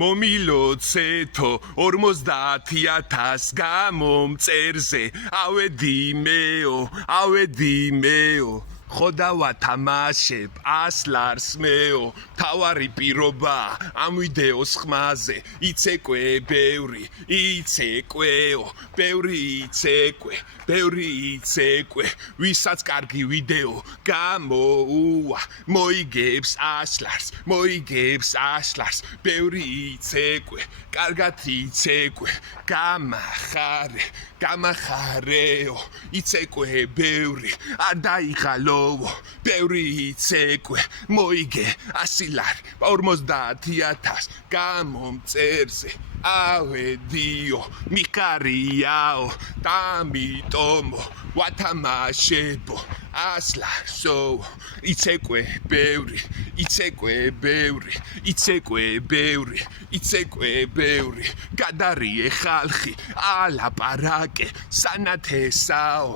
მომილოცეთო 50,000 გამომწერზე ავედიმეო ხოდა ვათამაშებ ასლარს მეო თავარი პირობა ამვიდეოს ხმაზე იცეკვე ბევრი იცეკვე ვისაც კარგი ვიდეო გამოუვა მოიგებს აშლარს ბევრი იცეკვე კარგად იცეკვე გამახარეო იცეკვე ბევრი არ დაიღალოვო ბევრი იცეკვე მოიგე 100 ლარი 50,000 გამომწერზე ავედიო მიხარიაო დამიტომო ვათამაშებო ასლარსო იცეკვე ბევრი გადარიე ხალხი ალაპარაკე სანათესაო